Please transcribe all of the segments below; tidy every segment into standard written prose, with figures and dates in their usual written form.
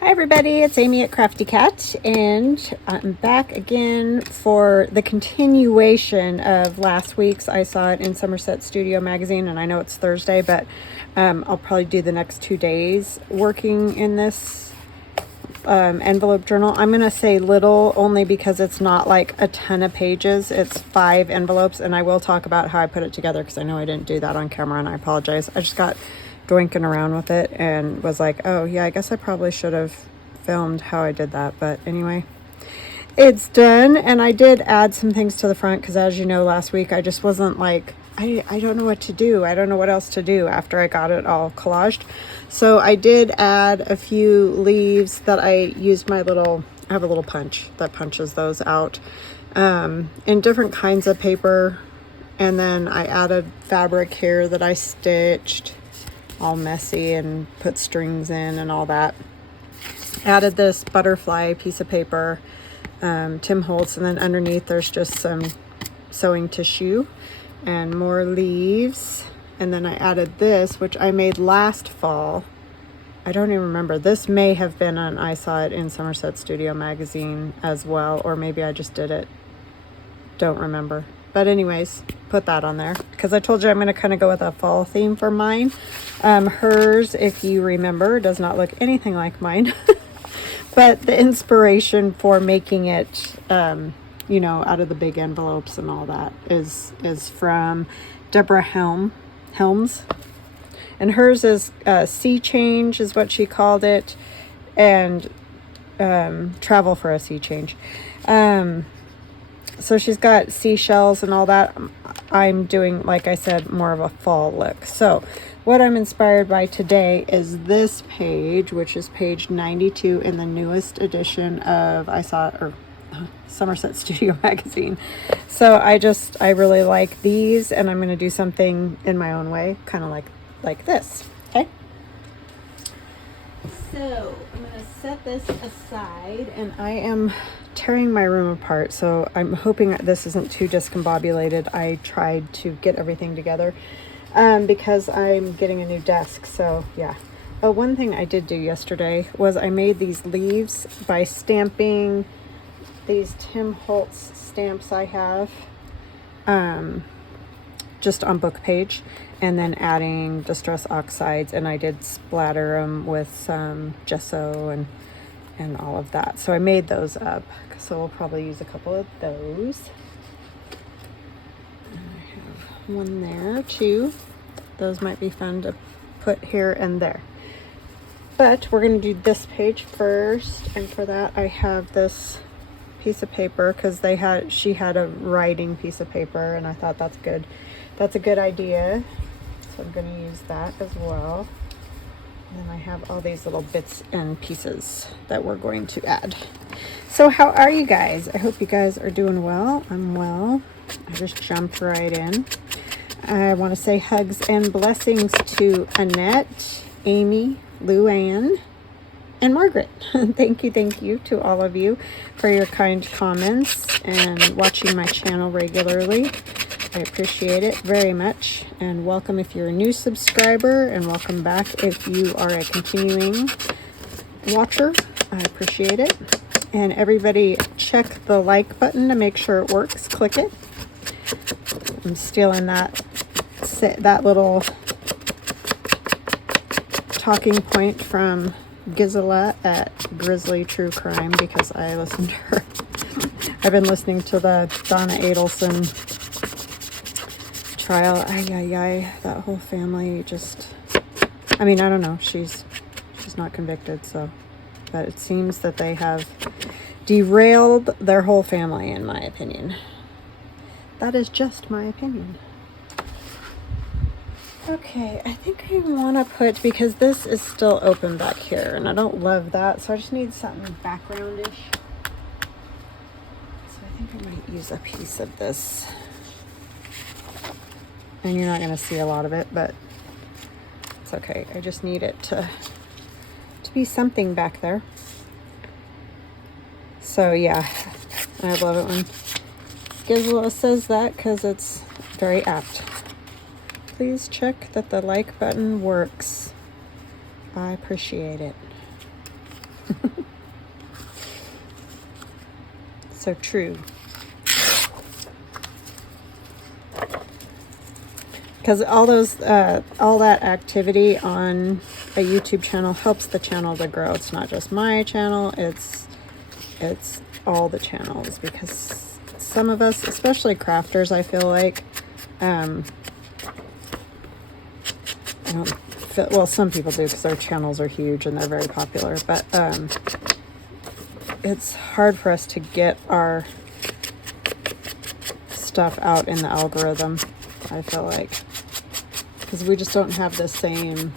Hi everybody, it's Amy at Crafty Cat, and I'm back again for the continuation of last week's. I saw it in Somerset Studio Magazine, and I know it's Thursday, but I'll probably do the next 2 days working in this envelope journal. I'm going to say little only because it's not like a ton of pages. It's 5 envelopes, and I will talk about how I put it together because I know I didn't do that on camera, and I apologize. I just got doinking around with it and was like, oh yeah, I guess I probably should have filmed how I did that, but anyway, it's done. And I did add some things to the front because, as you know, last week I just wasn't like, I don't know what to do. I don't know what else to do after I got it all collaged. So I did add a few leaves that I used I have a little punch that punches those out in different kinds of paper, and then I added fabric here that I stitched all messy and put strings in and all that. Added this butterfly piece of paper, Tim Holtz, and then underneath there's just some sewing tissue and more leaves. And then I added this, which I made last fall. I don't even remember. This may have been I saw it in Somerset Studio Magazine as well, or maybe I just did it. Don't remember. But anyways, put that on there because I told you I'm going to kind of go with a fall theme for mine. Hers, if you remember, does not look anything like mine. But the inspiration for making it, out of the big envelopes and all that is from Deborah Helms. And hers is Sea Change is what she called it. And Travel for a Sea Change. So she's got seashells and all that. I'm doing, like I said, more of a fall look. So what I'm inspired by today is this page, which is page 92 in the newest edition of Somerset Studio Magazine. So I really like these, and I'm going to do something in my own way, kind of like this. Okay. So I'm going to set this aside, and I am tearing my room apart, so I'm hoping that this isn't too discombobulated. I tried to get everything together because I'm getting a new desk, so yeah. One thing I did do yesterday was I made these leaves by stamping these Tim Holtz stamps I have just on book page, and then adding distress oxides, and I did splatter them with some gesso and all of that. So I made those up, so we'll probably use a couple of those. And I have one there too. Those might be fun to put here and there. But we're going to do this page first, and for that I have this piece of paper because she had a writing piece of paper, and I thought that's good. That's a good idea. So I'm going to use that as well. And then I have all these little bits and pieces that we're going to add. So how are you guys? I hope you guys are doing well. I'm well. I just jumped right in. I want to say hugs and blessings to Annette, Amy, Luann, and Margaret. Thank you to all of you for your kind comments and watching my channel regularly. I appreciate it very much, and welcome if you're a new subscriber, and welcome back if you are a continuing watcher. I appreciate it. And everybody check the like button to make sure it works. Click it. I'm stealing that little talking point from Gisela at Grizzly True Crime because I listened to her. I've been listening to the Donna Adelson trial. That whole family I don't know. She's not convicted, but it seems that they have derailed their whole family, in my opinion. That is just my opinion. Okay, I think I want to put, because this is still open back here, and I don't love that, so I just need something backgroundish. So I think I might use a piece of this. And you're not going to see a lot of it, but it's okay. I just need it to be something back there. So yeah, I love it when Gisela says that because it's very apt. Please check that the like button works. I appreciate it. So true. Because all that activity on a YouTube channel helps the channel to grow. It's not just my channel, it's all the channels, because some of us, especially crafters, I feel like, I don't feel, well, some people do because their channels are huge and they're very popular, but it's hard for us to get our stuff out in the algorithm, I feel like, because we just don't have the same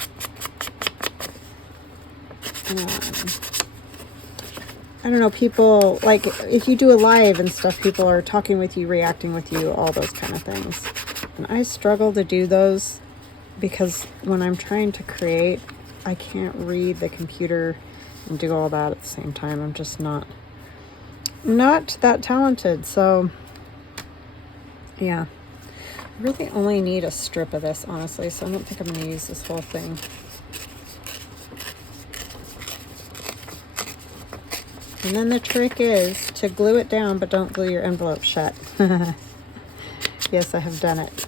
I don't know, people, like, if you do a live and stuff, people are talking with you, reacting with you, all those kind of things. And I struggle to do those because when I'm trying to create, I can't read the computer and do all that at the same time. I'm just not that talented. So, yeah. I really only need a strip of this, honestly, so I don't think I'm going to use this whole thing. And then the trick is to glue it down, but don't glue your envelope shut. Yes, I have done it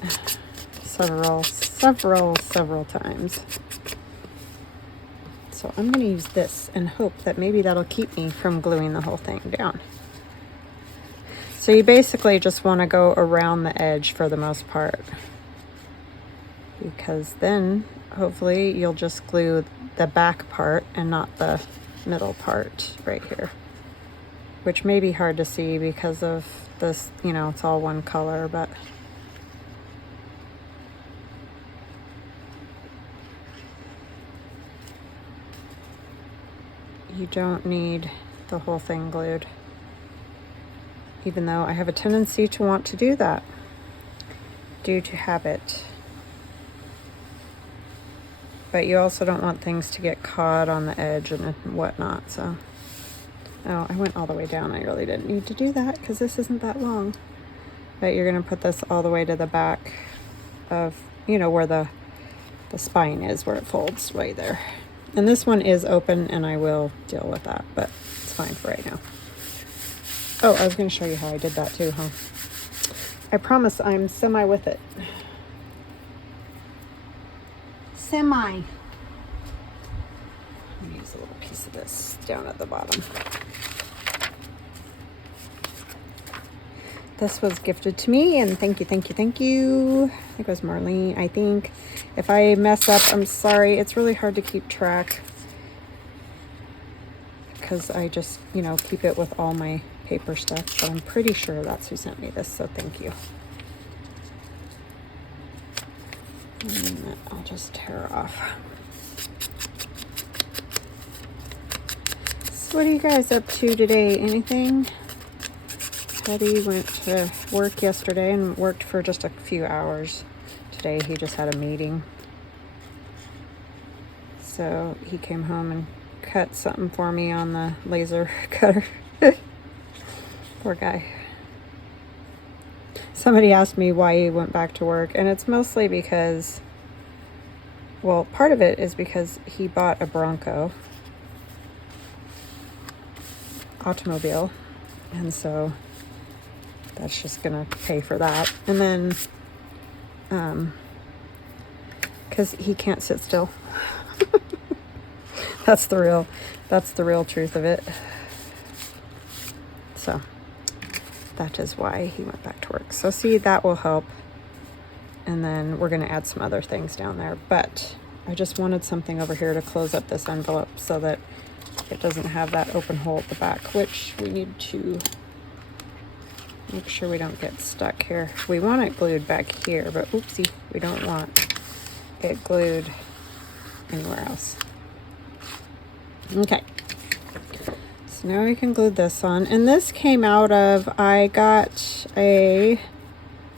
several times. So I'm going to use this and hope that maybe that'll keep me from gluing the whole thing down. So you basically just want to go around the edge for the most part, because then hopefully you'll just glue the back part and not the middle part right here, which may be hard to see because of this, you know, it's all one color, but you don't need the whole thing glued, even though I have a tendency to want to do that due to habit. But you also don't want things to get caught on the edge and whatnot, so. Oh, I went all the way down. I really didn't need to do that because this isn't that long. But you're going to put this all the way to the back of, you know, where the spine is, where it folds right there. And this one is open, and I will deal with that, but it's fine for right now. Oh, I was going to show you how I did that too, huh? I promise I'm semi with it. Semi. Let me use a little piece of this down at the bottom. This was gifted to me, and thank you. I think it was Marlene, I think. If I mess up, I'm sorry. It's really hard to keep track because I just, you know, keep it with all my paper stuff, but I'm pretty sure that's who sent me this, so thank you. And I'll just tear off. So what are you guys up to today? Anything? Teddy went to work yesterday and worked for just a few hours. Today he just had a meeting. So he came home and cut something for me on the laser cutter. Poor guy. Somebody asked me why he went back to work, and it's mostly because, well, part of it is because he bought a Bronco automobile, and so that's just gonna pay for that. And then because he can't sit still. That's the real truth of it. So that is why he went back to work. So see, that will help. And then we're gonna add some other things down there, but I just wanted something over here to close up this envelope so that it doesn't have that open hole at the back, which we need to make sure we don't get stuck here. We want it glued back here, but oopsie, we don't want it glued anywhere else. Okay, so now we can glue this on. And this came out of, I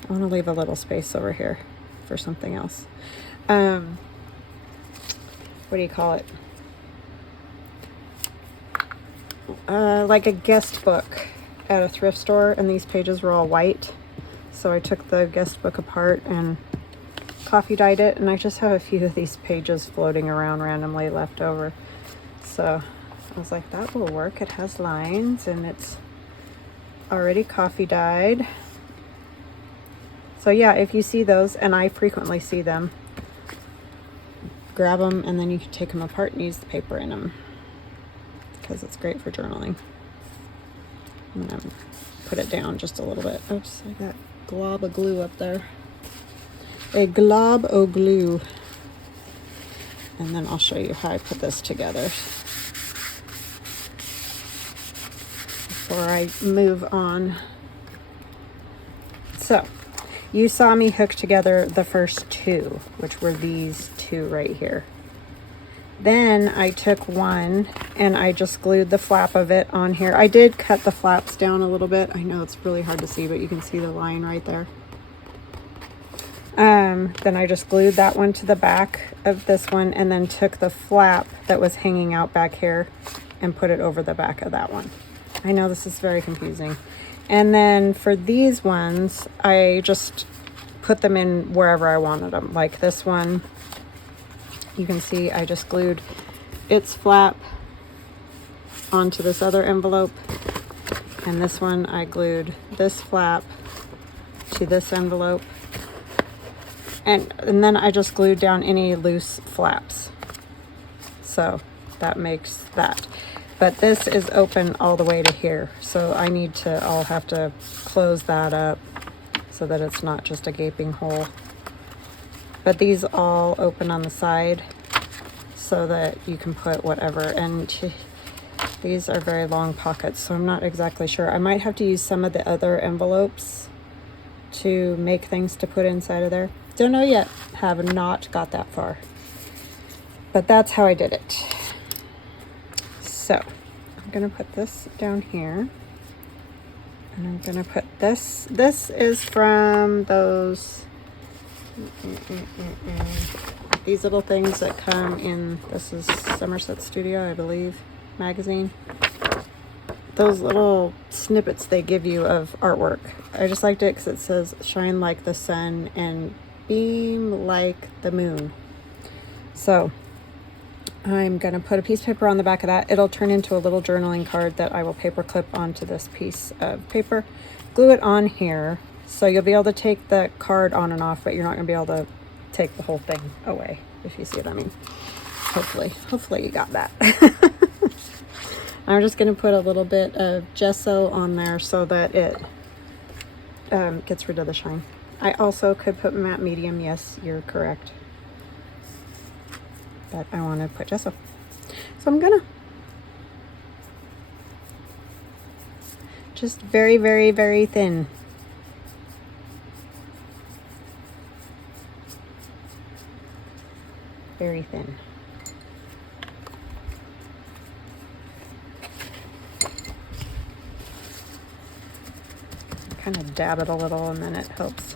want to leave a little space over here for something else. What do you call it? Like a guest book at a thrift store, and these pages were all white. So I took the guest book apart and coffee dyed it, and I just have a few of these pages floating around randomly left over. So I was like, that will work. It has lines and it's already coffee dyed. So yeah, if you see those, and I frequently see them, grab them and then you can take them apart and use the paper in them, because it's great for journaling. I'm gonna put it down just a little bit. Oops, I got a glob of glue up there. A glob of glue. And then I'll show you how I put this together before I move on. So, you saw me hook together the first two, which were these two right here. Then I took one and I just glued the flap of it on here. I did cut the flaps down a little bit. I know it's really hard to see, but you can see the line right there. Then I just glued that one to the back of this one and then took the flap that was hanging out back here and put it over the back of that one. I know this is very confusing. And then for these ones, I just put them in wherever I wanted them. Like this one, you can see I just glued its flap onto this other envelope. And this one, I glued this flap to this envelope. And then I just glued down any loose flaps. So that makes that. But this is open all the way to here. So I'll have to close that up so that it's not just a gaping hole. But these all open on the side so that you can put whatever. And these are very long pockets, so I'm not exactly sure. I might have to use some of the other envelopes to make things to put inside of there. Don't know yet. Have not got that far. But that's how I did it. So, I'm going to put this down here. And I'm going to put this. This is from those... these little things that come in... This is Somerset Studio, I believe, magazine. Those little snippets they give you of artwork. I just liked it because it says, shine like the sun and beam like the moon. So I'm going to put a piece of paper on the back of that. It'll turn into a little journaling card that I will paper clip onto this piece of paper. Glue it on here. So you'll be able to take the card on and off, but you're not going to be able to take the whole thing away, if you see what I mean. Hopefully you got that. I'm just going to put a little bit of gesso on there so that it gets rid of the shine. I also could put matte medium. Yes, you're correct. But I want to put gesso. So I'm going to just very, very, very thin. Very thin. Kind of dab it a little and then it helps.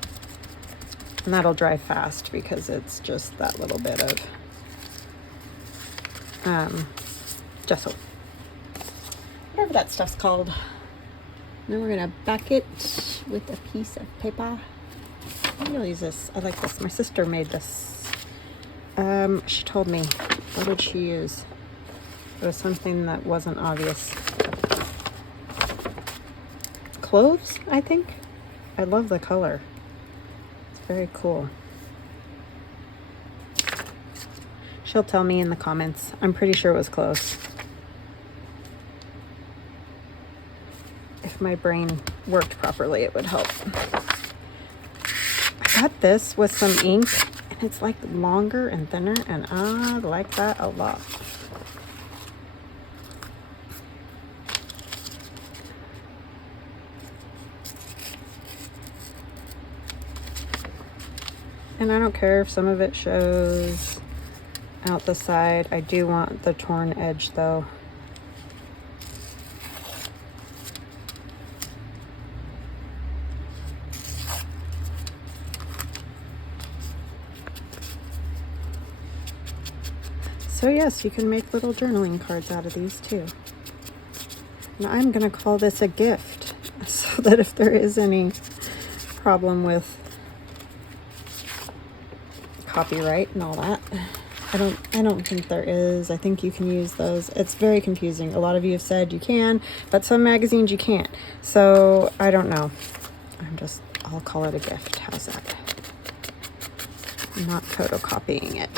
And that'll dry fast because it's just that little bit of gesso. Whatever that stuff's called. Then we're going to back it with a piece of paper. I'll use this. I like this. My sister made this. She told me. What did she use? It was something that wasn't obvious. Cloves, I think. I love the color. It's very cool. She'll tell me in the comments. I'm pretty sure it was cloves. If my brain worked properly, it would help. I got this with some ink, and it's like longer and thinner, and I like that a lot. And I don't care if some of it shows out the side. I do want the torn edge though. So yes, you can make little journaling cards out of these too. And I'm going to call this a gift so that if there is any problem with copyright and all that, I don't I don't think there is. I think you can use those. It's very confusing. A lot of you have said you can, but some magazines you can't. So I don't know. I'll call it a gift. How's that? I'm not photocopying it.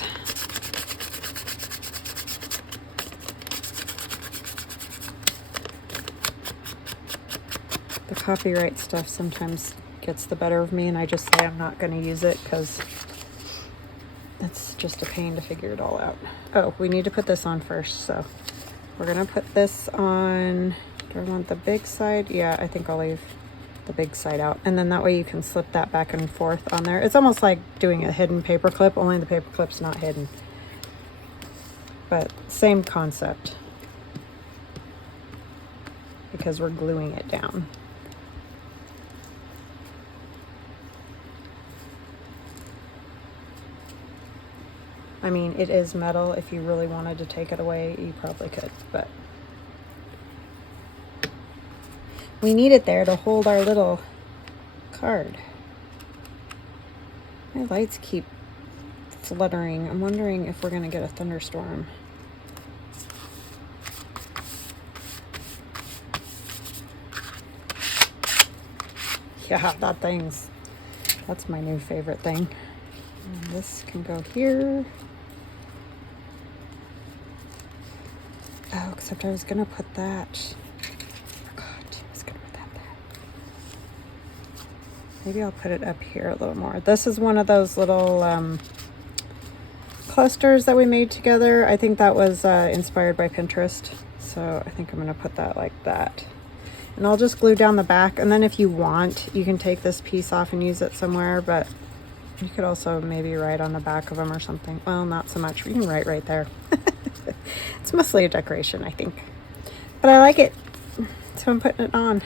The copyright stuff sometimes gets the better of me, and I just say I'm not going to use it because it's just a pain to figure it all out. Oh, we need to put this on first, so we're going to put this on. Do I want the big side? Yeah, I think I'll leave the big side out, and then that way you can slip that back and forth on there. It's almost like doing a hidden paper clip, only the paper clip's not hidden, but same concept because we're gluing it down. I mean, it is metal. If you really wanted to take it away, you probably could, but we need it there to hold our little card. My lights keep fluttering. I'm wondering if we're going to get a thunderstorm. Yeah, that's my new favorite thing. And this can go here. Oh, except I was going to put that. Maybe I'll put it up here a little more. This is one of those little clusters that we made together. I think that was inspired by Pinterest. So I think I'm going to put that like that. And I'll just glue down the back. And then if you want, you can take this piece off and use it somewhere. But you could also maybe write on the back of them or something. Well, not so much. You can write right there. It's mostly a decoration, I think. But I like it. So I'm putting it on.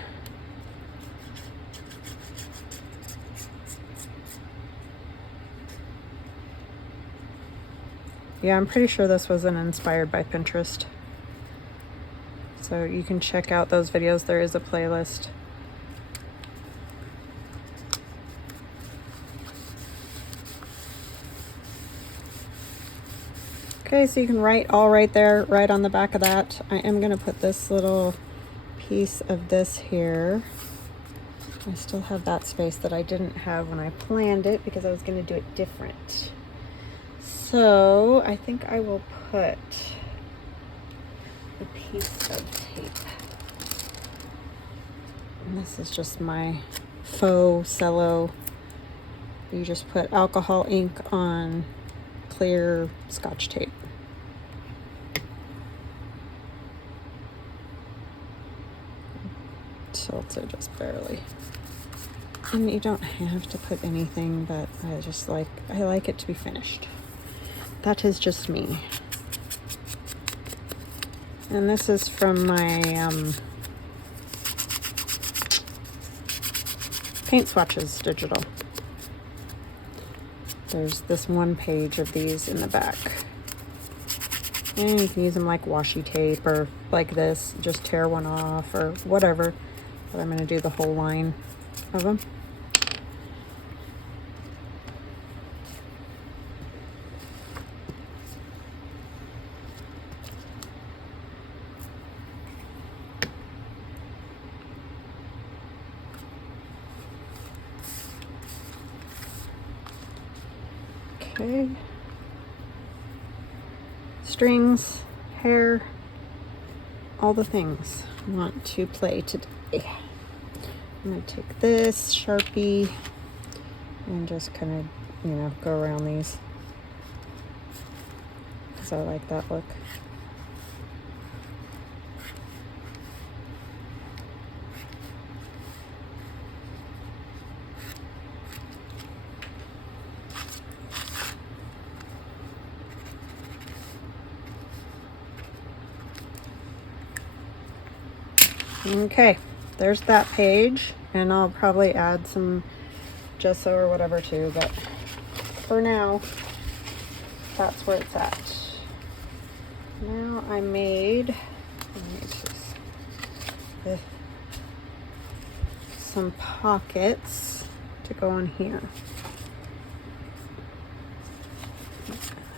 Yeah, I'm pretty sure this wasn't inspired by Pinterest. So you can check out those videos. There is a playlist. Okay, so you can write all right there, right on the back of that. I am going to put this little piece of this here. I still have that space that I didn't have when I planned it because I was going to do it different. So I think I will put a piece of tape. And this is just my faux cello. You just put alcohol ink on clear Scotch tape. Tilts it just barely. And you don't have to put anything, but I like it to be finished. That is just me. And this is from my Paint Swatches digital. There's this one page of these in the back. And you can use them like washi tape or like this, just tear one off or whatever. But I'm going to do the whole line of them. Okay. Strings, hair, all the things I want to play today. I'm going to take this Sharpie and just kind of, go around these because I like that look. Okay, there's that page, and I'll probably add some gesso or whatever too, but for now, that's where it's at. Now I made some pockets to go in here.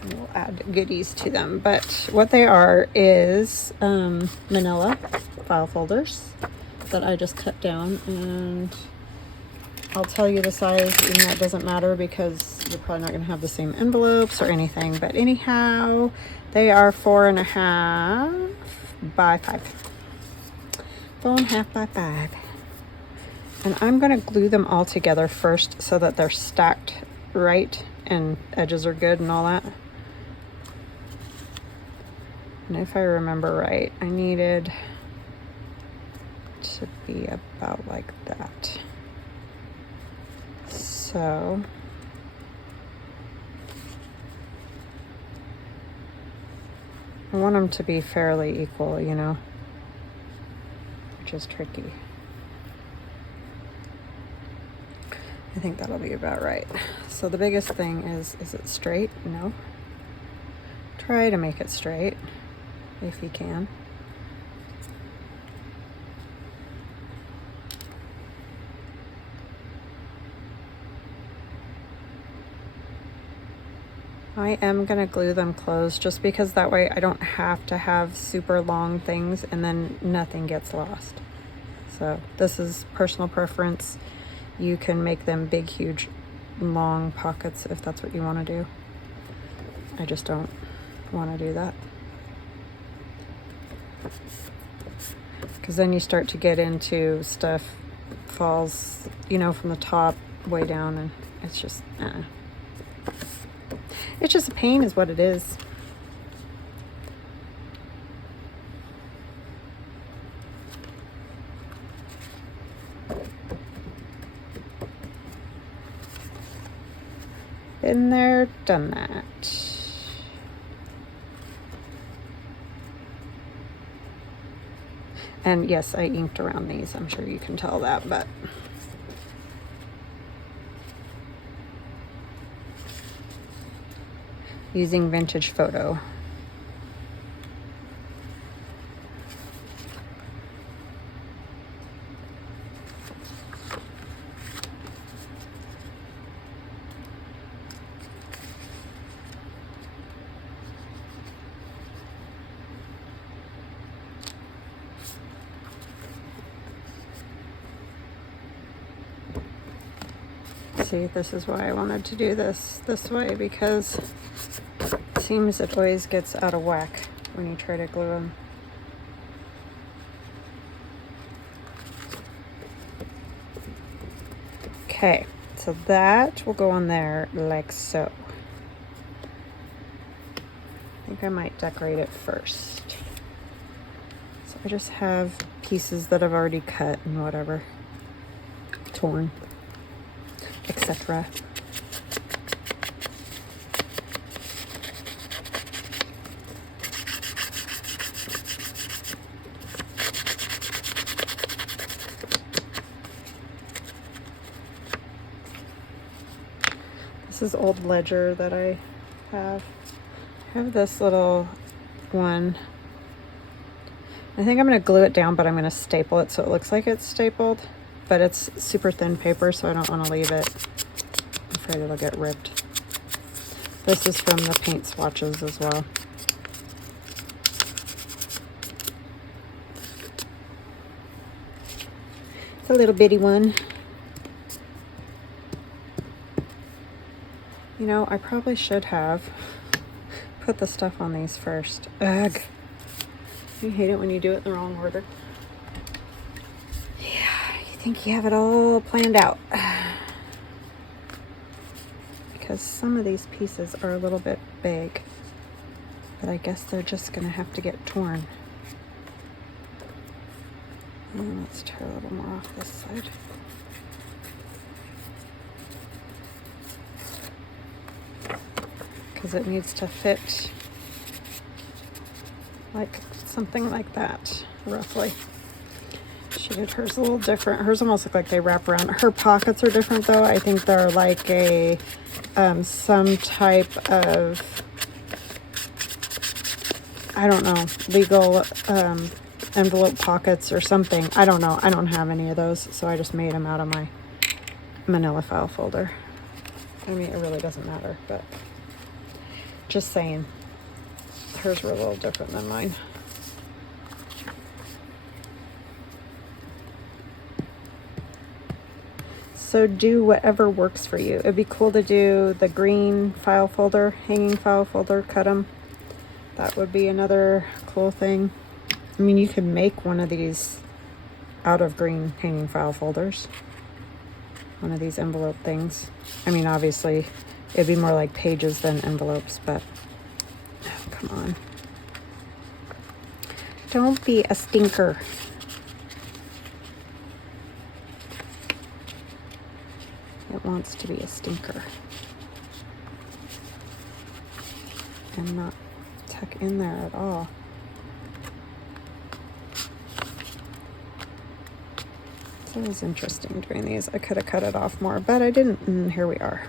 We'll add goodies to them, but what they are is manila file folders that I just cut down, and I'll tell you the size, and that doesn't matter because you're probably not going to have the same envelopes or anything, but anyhow, they are 4.5 by 5. 4.5 by 5. And I'm going to glue them all together first so that they're stacked right and edges are good and all that. And if I remember right, I needed to be about like that. So I want them to be fairly equal, you know, which is tricky. I think that'll be about right. So the biggest thing is it straight? No. Try to make it straight if you can. I am going to glue them closed just because that way I don't have to have super long things and then nothing gets lost. So this is personal preference. You can make them big, huge, long pockets if that's what you want to do. I just don't want to do that. Because then you start to get into stuff falls, you know, from the top way down, and it's just, it's just a pain is what it is. Been there, done that. And yes, I inked around these. I'm sure you can tell that, but using vintage photo. See, this is why I wanted to do this way, because it seems it always gets out of whack when you try to glue them. Okay, so that will go on there like so. I think I might decorate it first. So I just have pieces that I've already cut and whatever, torn, etc. This is old ledger that I have. I have this little one. I think I'm going to glue it down, but I'm going to staple it so it looks like it's stapled. But it's super thin paper, so I don't want to leave it. I'm afraid it'll get ripped. This is from the paint swatches as well. It's a little bitty one. You know, I probably should have put the stuff on these first. Ugh. You hate it when you do it in the wrong order. I think you have it all planned out, because some of these pieces are a little bit big, but I guess they're just gonna have to get torn. Let's tear a little more off this side. Because it needs to fit like something like that, roughly. She did hers a little different. Hers almost look like they wrap around. Her pockets are different though. I think they're like a some type of, I don't know, legal envelope pockets or something. I don't know. I don't have any of those, so I just made them out of my manila file folder. I mean, it really doesn't matter, but Just saying. Hers were a little different than mine. So do whatever works for you. It'd be cool to do the green file folder, hanging file folder, cut them. That would be another cool thing. I mean, you could make one of these out of green hanging file folders. One of these envelope things. I mean, obviously, it'd be more like pages than envelopes, but oh, come on. Don't be a stinker. It wants to be a stinker. And not tuck in there at all. So it was interesting doing these. I could have cut it off more, but I didn't, and here we are.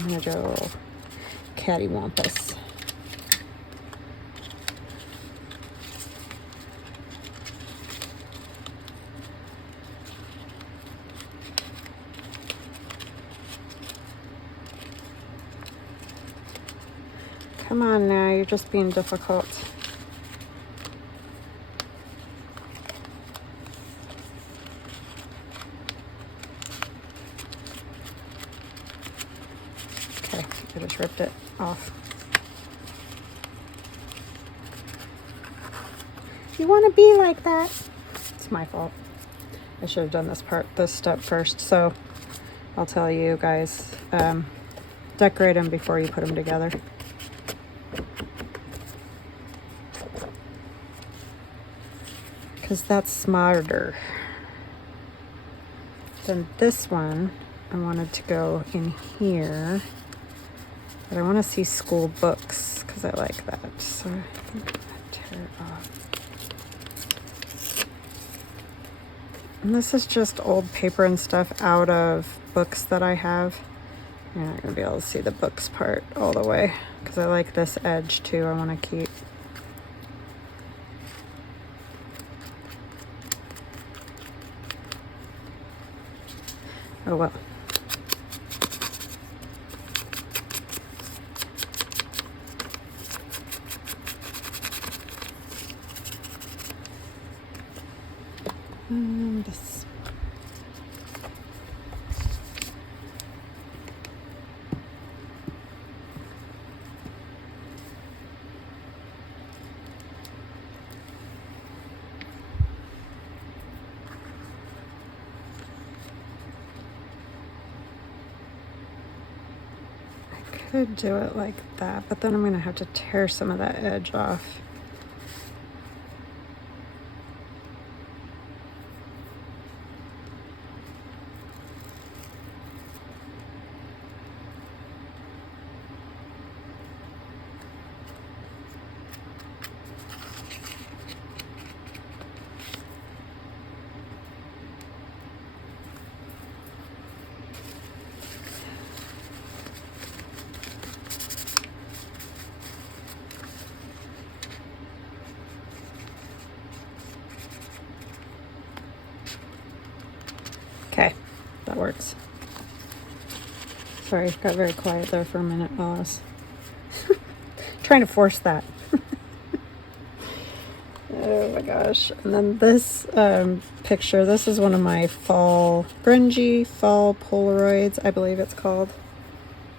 I'm gonna go cattywampus. Come on now, you're just being difficult. Okay, I just ripped it off. You want to be like that? It's my fault. I should have done this step first. So I'll tell you guys, decorate them before you put them together. Because that's smarter. Then this one, I wanted to go in here. But I want to see school books because I like that. So I think I'm going to tear it off. And this is just old paper and stuff out of books that I have. You're not going to be able to see the books part all the way because I like this edge too. I want to keep. Oh well. This. Could do it like that, but then I'm going to have to tear some of that edge off. Okay, that works. Sorry, got very quiet there for a minute while I was trying to force that. Oh my gosh. And then this picture, this is one of my Grungy fall Polaroids, I believe it's called.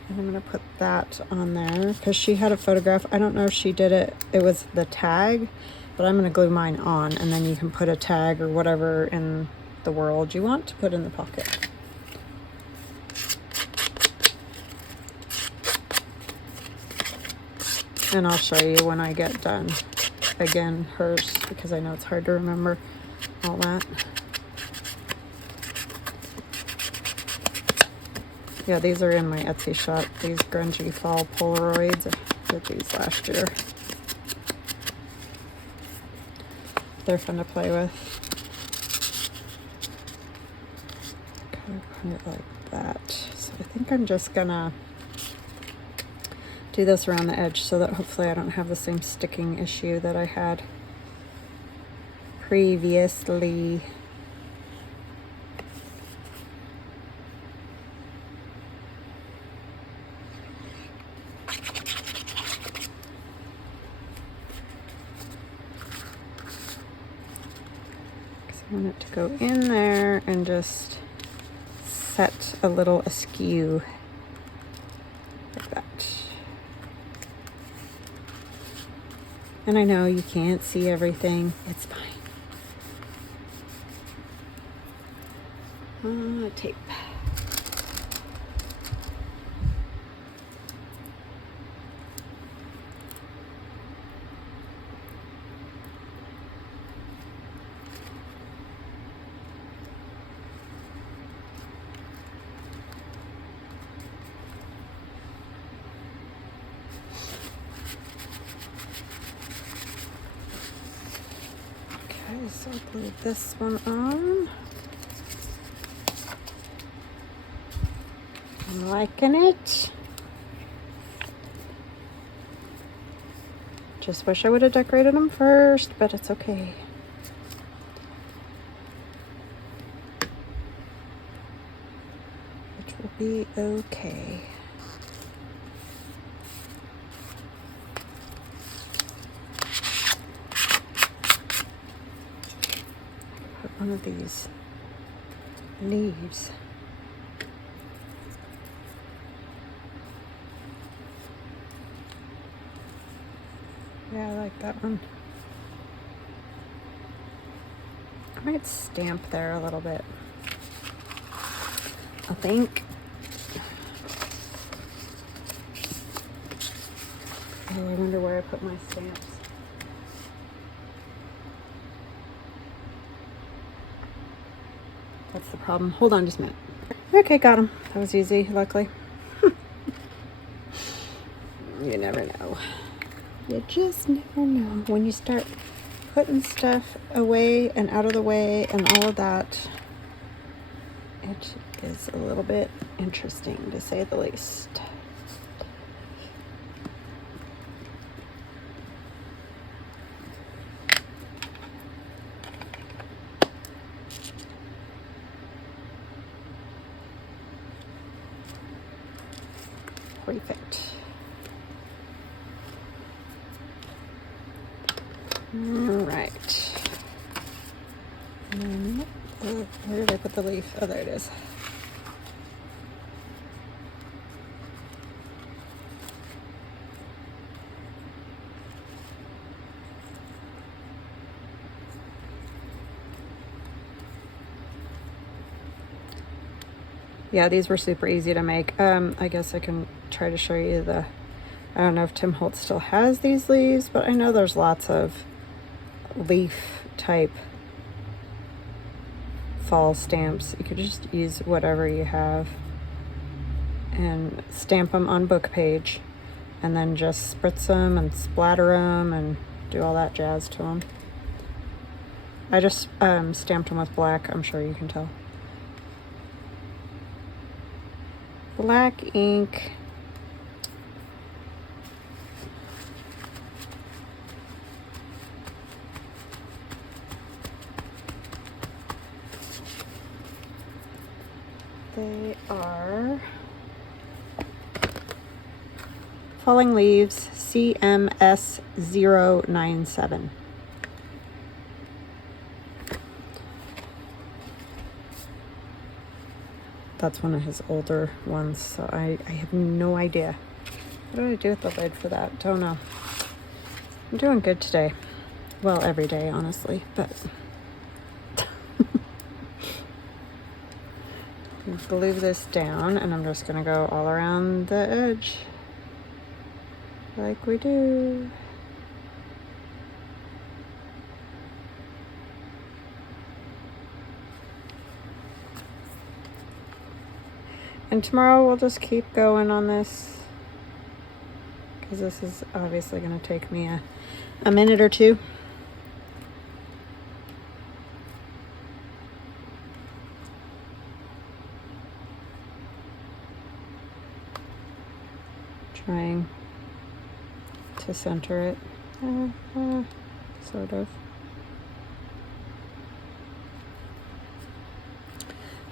And I'm going to put that on there because she had a photograph. I don't know if she did it. It was the tag, but I'm going to glue mine on and then you can put a tag or whatever in the world you want to put in the pocket. And I'll show you when I get done. Again, hers, because I know it's hard to remember all that. Yeah, these are in my Etsy shop. These Grungy fall Polaroids. I did these last year. They're fun to play with. Put it like that. So I think I'm just gonna do this around the edge so that hopefully I don't have the same sticking issue that I had previously. I want it to go in there and just set a little askew like that. And I know you can't see everything. It's fine. Tape. Okay, so I'll glue this one on. I'm liking it. Just wish I would have decorated them first, but it's okay. It will be okay. Put one of these leaves. Yeah, I like that one. I might stamp there a little bit. I think. Oh, I wonder where I put my stamps. That's the problem. Hold on just a minute. Okay, got them. That was easy, luckily. You never know. You just never know when you start putting stuff away and out of the way and all of that. It is a little bit interesting, to say the least. Perfect. All right. And, where did I put the leaf? Oh, there it is. Yeah, these were super easy to make. I guess I can try to show you the, I don't know if Tim Holtz still has these leaves, but I know there's lots of leaf type fall stamps. You could just use whatever you have and stamp them on book page and then just spritz them and splatter them and do all that jazz to them. I just stamped them with black, I'm sure you can tell. Black ink. They are Falling Leaves CMS 097. That's one of his older ones, so I have no idea. What do I do with the lid for that? Don't know. I'm doing good today. Well, every day, honestly, but glue this down, and I'm just gonna go all around the edge like we do. And tomorrow we'll just keep going on this, because this is obviously going to take me a minute or two. Trying to center it, sort of.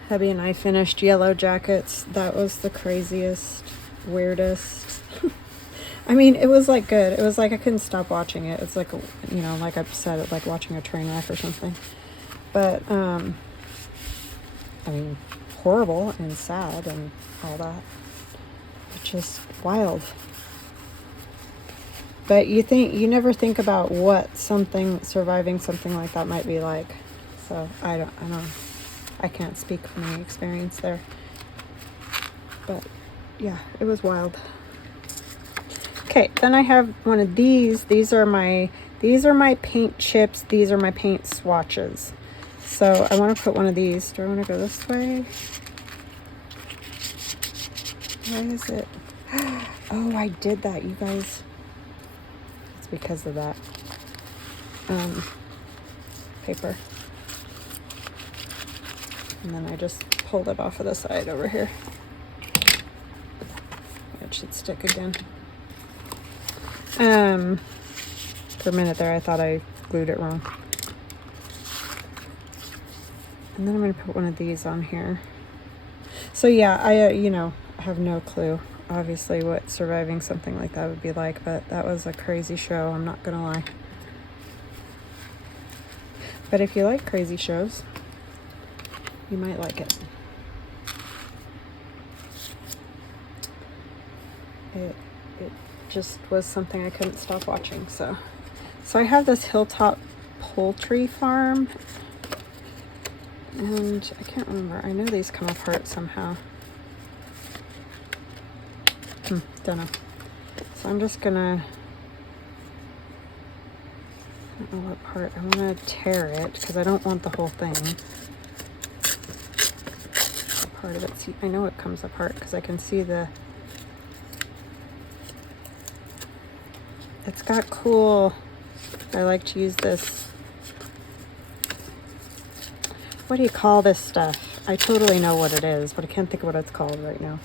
Hubby and I finished Yellow Jackets. That was the craziest, weirdest. I mean, it was like good. It was like I couldn't stop watching it. It's like, you know, like I've said, it's like watching a train wreck or something. But, I mean, horrible and sad and all that. It's just wild. But you never think about what surviving something like that might be like. So I don't I can't speak from any experience there. But yeah, it was wild. Okay, then I have one of these. These are my paint chips. These are my paint swatches. So I want to put one of these. Do I want to go this way? Why is it? Oh, I did that, you guys. It's because of that paper. And then I just pulled it off of the side over here. It should stick again. For a minute there, I thought I glued it wrong. And then I'm going to put one of these on here. So yeah, I have no clue, obviously, what surviving something like that would be like, but that was a crazy show, I'm not going to lie. But if you like crazy shows, you might like it. It just was something I couldn't stop watching. So I have this Hilltop Poultry Farm, and I can't remember. I know these come apart somehow. Don't know. So I'm just gonna, I don't know what part. I want to tear it because I don't want the whole thing. Part of it. See, I know it comes apart because I can see it's got cool, I like to use this, what do you call this stuff? I totally know what it is, but I can't think of what it's called right now.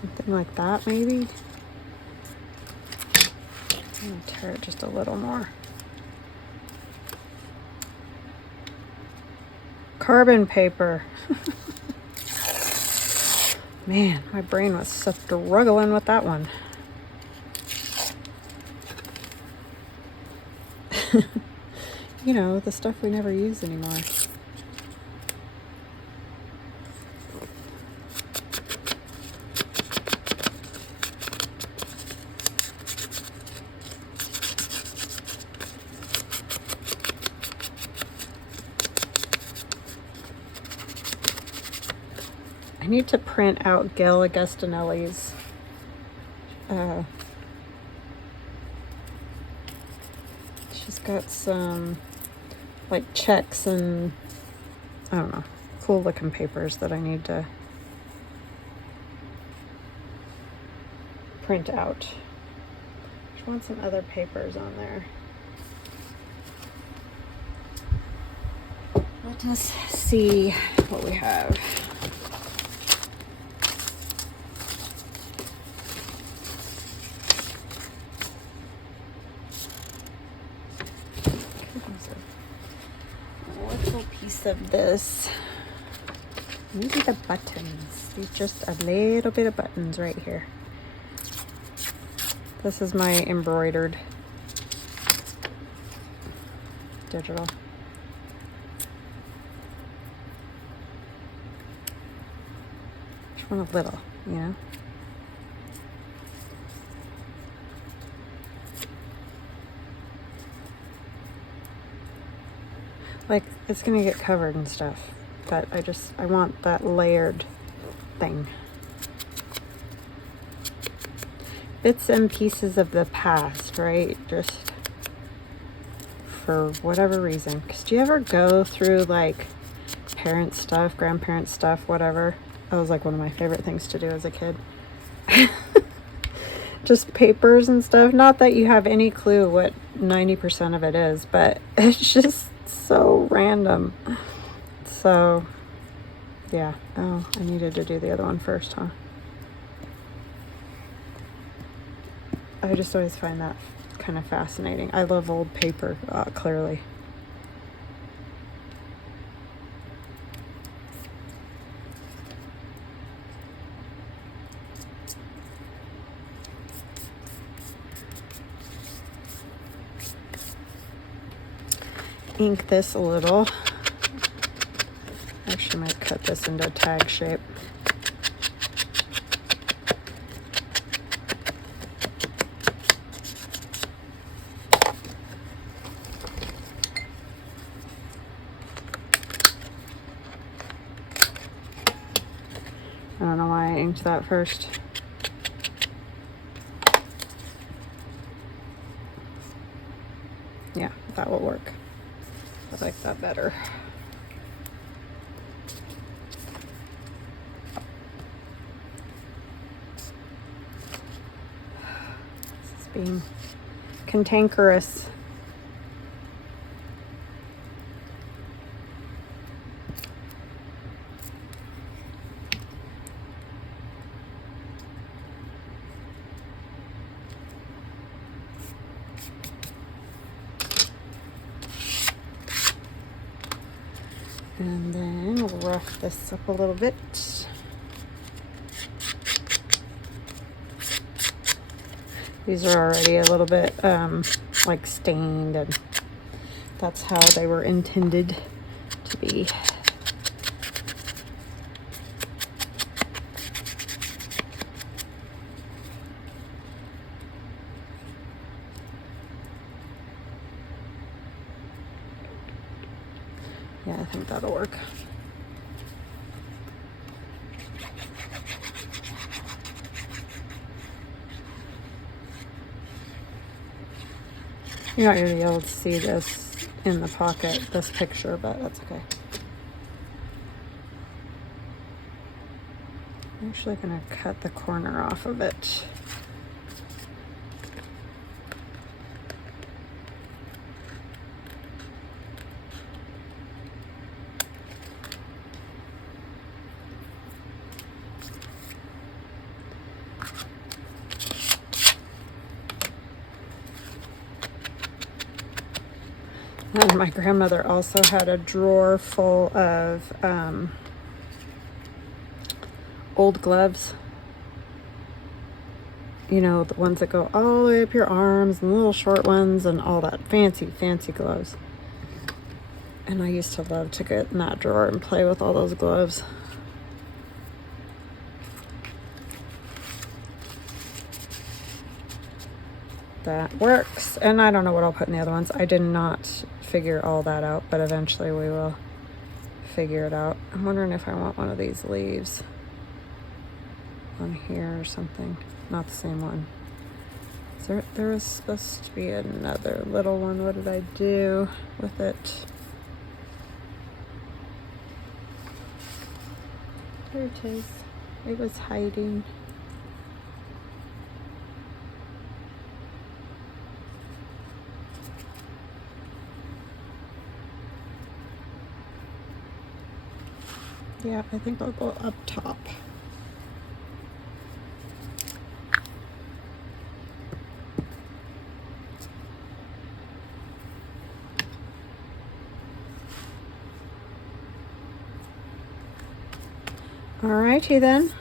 Something like that, maybe. I'm gonna tear it just a little more. Carbon paper. Man, my brain was struggling with that one. You know, the stuff we never use anymore. I need to print out Gail Augustinelli's she's got some like checks and I don't know, cool looking papers that I need to print out. I want some other papers on there. Let us see what we have. Of this, maybe the buttons. These just a little bit of buttons right here. This is my embroidered digital. Just want a little, you know. Like, it's gonna get covered and stuff, but I want that layered thing. Bits and pieces of the past, right? Just for whatever reason. Because do you ever go through like parent stuff, grandparent stuff, whatever? That was like one of my favorite things to do as a kid. Just papers and stuff. Not that you have any clue what 90% of it is, but it's just so random. So yeah. Oh, I needed to do the other one first, huh? I just always find that kind of fascinating. I love old paper, clearly. Ink this a little. Actually, I might cut this into a tag shape. I don't know why I inked that first. Yeah, that will work. I like that better. This is being cantankerous. And then we'll rough this up a little bit. These are already a little bit like stained, and that's how they were intended to be. Yeah, I think that'll work. You're not going to be able to see this in the pocket, this picture, but that's okay. I'm actually going to cut the corner off of it. And my grandmother also had a drawer full of old gloves. You know, the ones that go all the way up your arms, and the little short ones, and all that fancy, fancy gloves. And I used to love to get in that drawer and play with all those gloves. That works. And I don't know what I'll put in the other ones. I did not figure all that out, but eventually we will figure it out. I'm wondering if I want one of these leaves on here or something. Not the same one. There was supposed to be another little one. What did I do with it? There it is. It was hiding. Yeah, I think I'll go up top. Alrighty then.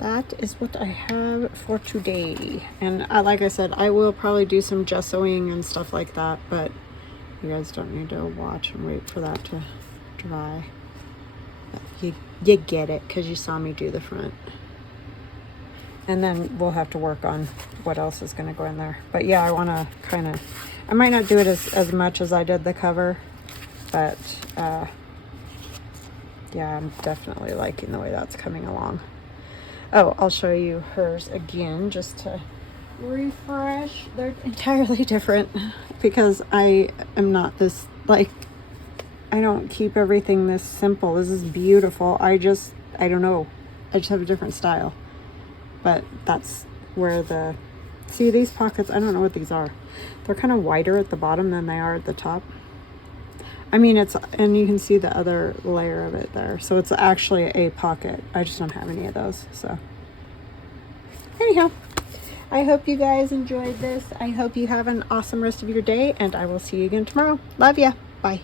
That is what I have for today. And like I said, I will probably do some gessoing and stuff like that, but you guys don't need to watch and wait for that to dry. You get it because you saw me do the front. And then we'll have to work on what else is going to go in there. But yeah, I want to kind of, I might not do it as much as I did the cover, but yeah, I'm definitely liking the way that's coming along. Oh, I'll show you hers again just to refresh. They're entirely different because I am not this, like, I don't keep everything this simple. This is beautiful. I don't know. I just have a different style. But that's where the, see these pockets, I don't know what these are. They're kind of wider at the bottom than they are at the top. I mean, it's, and you can see the other layer of it there. So it's actually a pocket. I just don't have any of those. So anyhow, I hope you guys enjoyed this. I hope you have an awesome rest of your day, and I will see you again tomorrow. Love ya. Bye.